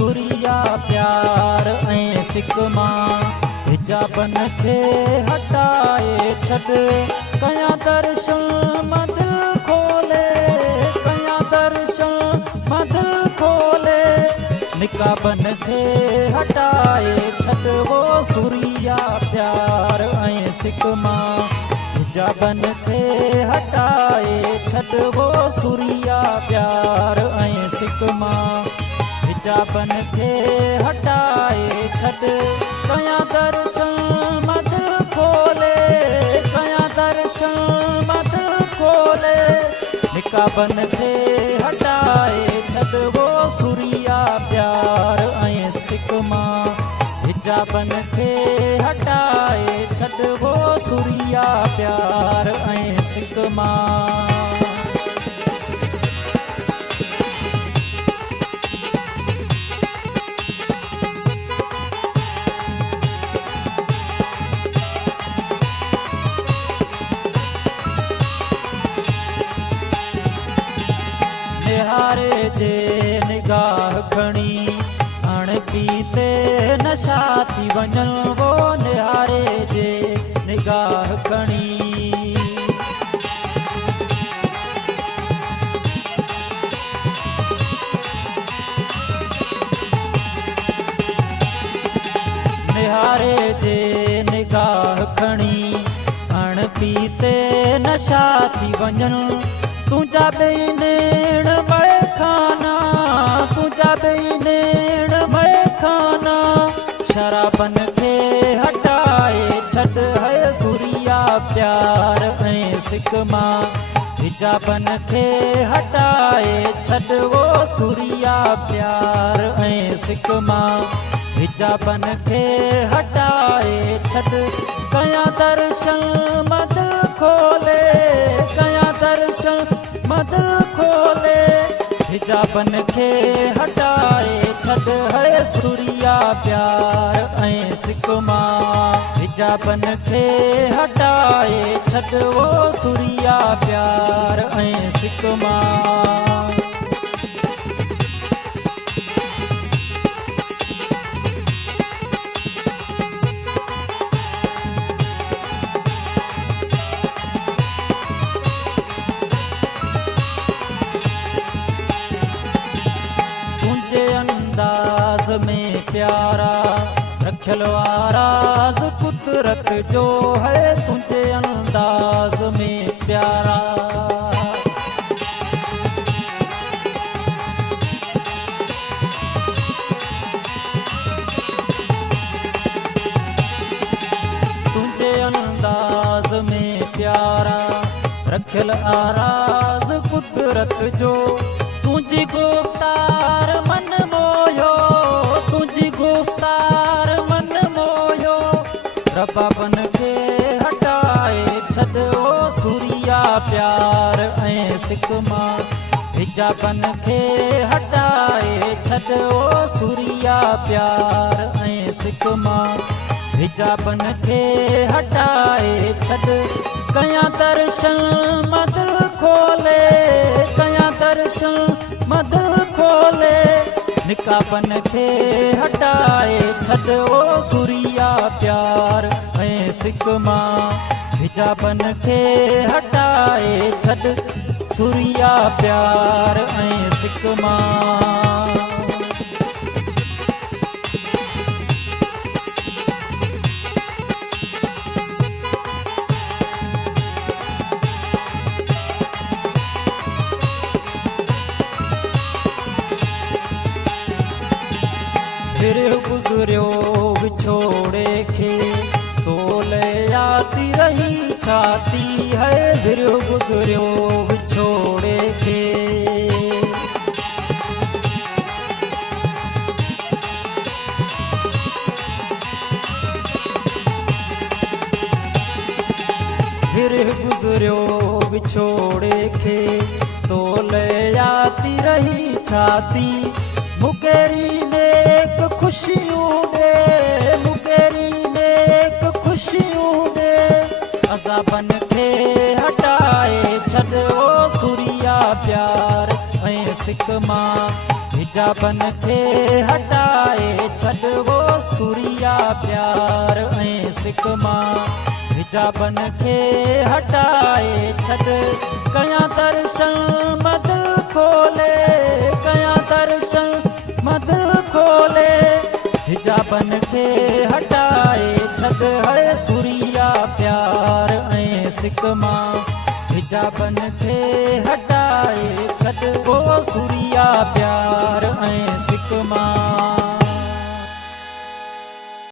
सुरिया प्यार ऐं सिक मां हिजाबन खे हटाए छॾ कयां दर्शन मां दिल खोले कयां दर्शन मां दिल खोले निकाबन खे हटाए छॾ वो सुरिया प्यार ऐं सिक मां हिजाबन खे हटाए छॾ वो सुरिया प्यार ऐं सिक मां हिजाबन खे हटाए छॾ कयां दर्शन मां दिल खोले कयां दर्शन मां दिल खोले निकाबन खे हटाए छॾ वो सुरिया प्यार ऐं सिक मां हिजाबन खे हटाए छॾ वो सुरिया प्यार ऐं सिक मां निहारे जे निगाह खणी अणपीते नशा थी वञनि वो निहारे जे निगाह खणी निहारे जे निगाह खणी अणपीते नशा थी वञनि तुंहिंजा ॿई नेण मए खाना तुंहिंजा ॿई नेण मए खाना शराबन खे हटाए छॾ है सुरिया प्यार ऐं सिक मां हिजाबन खे हटाए छॾ वो सुरिया प्यार ऐं सिक मां हिजाबन खे हटाए छॾ कयां दर्शन मां दिल खोले कयां दर्शन मां दिल खोले हिजाबन खे हटाए छॾ है सुरिया प्यार ऐं सिक मां हिजाबन खे हटाए छॾ वो सुरिया प्यार ऐं सिक मां अंदाज में प्यारा रखल आराज कुदरत जो है तुझे अंदाज में प्यारा तुझे अंदाज में प्यारा रखल आराज कुदरत जो तुझी गुफ्तार मन मोयो तुझी गुफ्तार मन मोयो रबाबन खे हटाए छॾ ओ सुरिया प्यार ऐं सिक मां हिजाबन खे हटाए छॾ ओ सुरिया प्यार ऐं सिक मां हिजाबन खे हटाए छॾ कयां दर्शन मां दिल खोले कयां दर्शन मां दिल खोले निकाबन खे हटाए छॾ ओ सुरिया प्यार ऐं सिक मां हिजाबन खे हटाए छॾ सुरिया प्यार ऐं सिक मां फिर गुज़रियो विछोड़े खे तोले यादी रही छाती है फिर गुज़रियो विछोड़े खे फिर गुज़रियो विछोड़े खे तोले यादी रही छाती मुकेरी नेक खुशियों दे मुकेरी नेक खुशियों दे अज़ाबन खे हटाए छॾ ओ सुरिया प्यार ऐं सिक मां हिजाबन खे हटाए छॾियो सूरिया प्यार ऐं सिक मां हिजाबन खे हटाए छॾ कयां दर्शन मदिल खोले कयां दर्शन मदिल खोले हिजाबन खे हटाए छॾ है सूरिया प्यार ऐं सिक मां हिजाबन खे हटाए छॾ सूरिया प्यार ऐं सिक मां